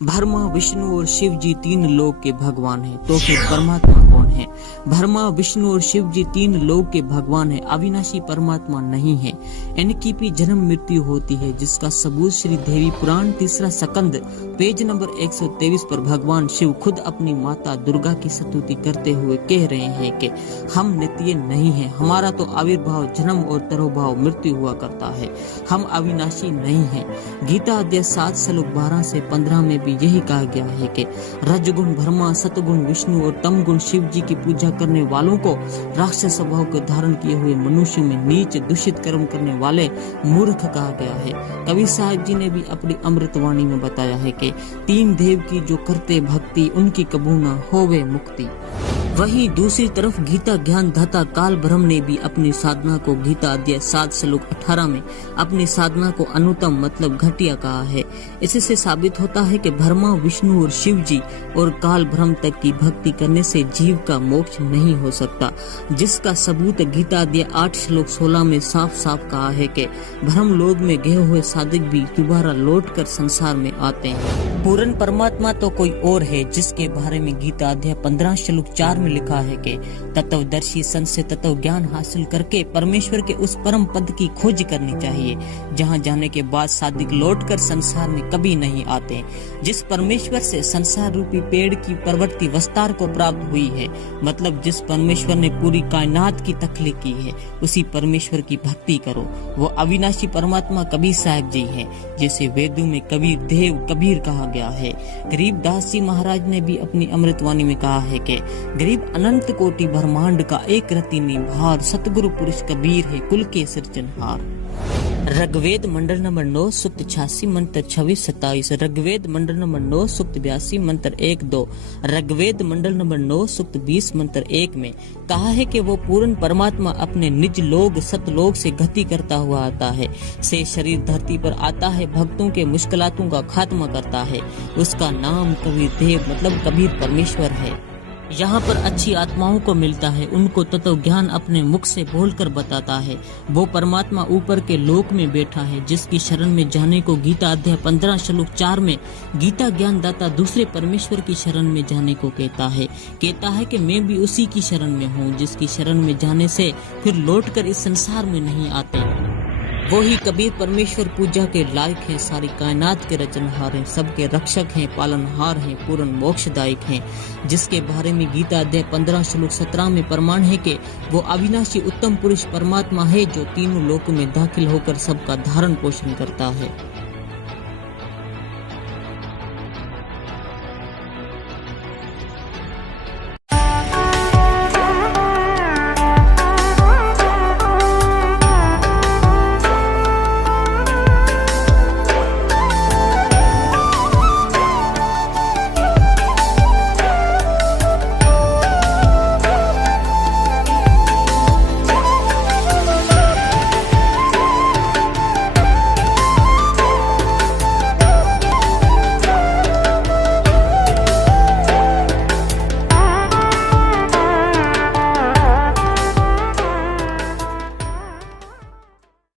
ब्रह्मा विष्णु और शिव जी तीन लोक के भगवान हैं, तो फिर परमात्मा कौन है? ब्रह्मा विष्णु और शिव जी तीन लोक के भगवान हैं, अविनाशी परमात्मा नहीं है। इनकी भी जन्म मृत्यु होती है, जिसका सबूत श्री देवी पुराण तीसरा स्कंद पेज नंबर 123 पर भगवान शिव खुद अपनी माता दुर्गा की स्तुति करते हुए कह रहे हैं कि हम नित्य नहीं है, हमारा तो आविर्भाव जन्म और तरोभाव मृत्यु हुआ करता है, हम अविनाशी नहीं है। गीता अध्याय 7 श्लोक 12 से 15 में भी यही कहा गया है कि रजगुण ब्रह्मा, सतगुण विष्णु और तमगुण शिव जी की पूजा करने वालों को राक्षस स्वभाव को धारण किए हुए मनुष्य में नीच दूषित कर्म करने वाले मूर्ख कहा गया है। कबीर साहिब जी ने भी अपनी अमृतवाणी में बताया है कि तीन देव की जो करते भक्ति, उनकी कबू न होवे मुक्ति। वहीं दूसरी तरफ गीता ज्ञान दाता काल ब्रह्म ने भी अपनी साधना को गीता अध्याय 7 श्लोक 18 में अपनी साधना को अनुत्तम मतलब घटिया कहा है। इससे साबित होता है कि ब्रह्मा विष्णु और शिव जी और काल ब्रह्म तक की भक्ति करने से जीव का मोक्ष नहीं हो सकता, जिसका सबूत गीता अध्याय 8 श्लोक 16 में साफ साफ कहा है कि ब्रह्म लोक में गए हुए साधक भी दोबारा लौट कर संसार में आते हैं। पूर्ण परमात्मा तो कोई और है, जिसके बारे में गीता अध्याय 15 श्लोक 4 में लिखा है कि तत्वदर्शी सन से तत्व ज्ञान हासिल करके परमेश्वर के उस परम पद की खोज करनी चाहिए, जहां जाने के बाद साधक लौटकर संसार में कभी नहीं आते। जिस परमेश्वर से संसार रूपी पेड़ की प्रवृत्ति विस्तार को प्राप्त हुई है, मतलब जिस परमेश्वर ने पूरी कायनात की तख्लीक की है, उसी परमेश्वर की भक्ति करो। वो अविनाशी परमात्मा कबीर साहिब जी हैं, जिसे वेदों में कबीर देव कबीर कहा गया है। गरीबदास जी महाराज ने भी अपनी अमृतवाणी में कहा है कि गरीब अनंत कोटि ब्रह्मांड का एक रति निभार, सतगुरु पुरुष कबीर है कुल के सिरजनहार। ऋग्वेद मंडल नंबर 9 सूक्त 86 मंत्र 26-27, ऋग्वेद मंडल नंबर 9 सूक्त 82 मंत्र 1-2, ऋग्वेद मंडल नंबर 9 सूक्त 20 मंत्र 1 में कहा है कि वो पूर्ण परमात्मा अपने निज लोक सतलोक से गति करता हुआ आता है, से शरीर धरती पर आता है, भक्तों के मुश्किलातों का खात्मा करता है। उसका नाम कबीर देव मतलब कबीर परमेश्वर है। यहाँ पर अच्छी आत्माओं को मिलता है, उनको तत्व ज्ञान अपने मुख से बोलकर बताता है। वो परमात्मा ऊपर के लोक में बैठा है, जिसकी शरण में जाने को गीता अध्याय 15 श्लोक 4 में गीता ज्ञान दाता दूसरे परमेश्वर की शरण में जाने को कहता है कि मैं भी उसी की शरण में हूँ, जिसकी शरण में जाने से फिर लौटकर इस संसार में नहीं आते। वो ही कबीर परमेश्वर पूजा के लायक हैं, सारी कायनात के रचनहार हैं, सबके रक्षक हैं, पालनहार हैं, पूर्ण मोक्षदायक हैं, जिसके बारे में गीता अध्याय 15 श्लोक 17 में प्रमाण है कि वो अविनाशी उत्तम पुरुष परमात्मा है, जो तीनों लोकों में दाखिल होकर सबका धारण पोषण करता है।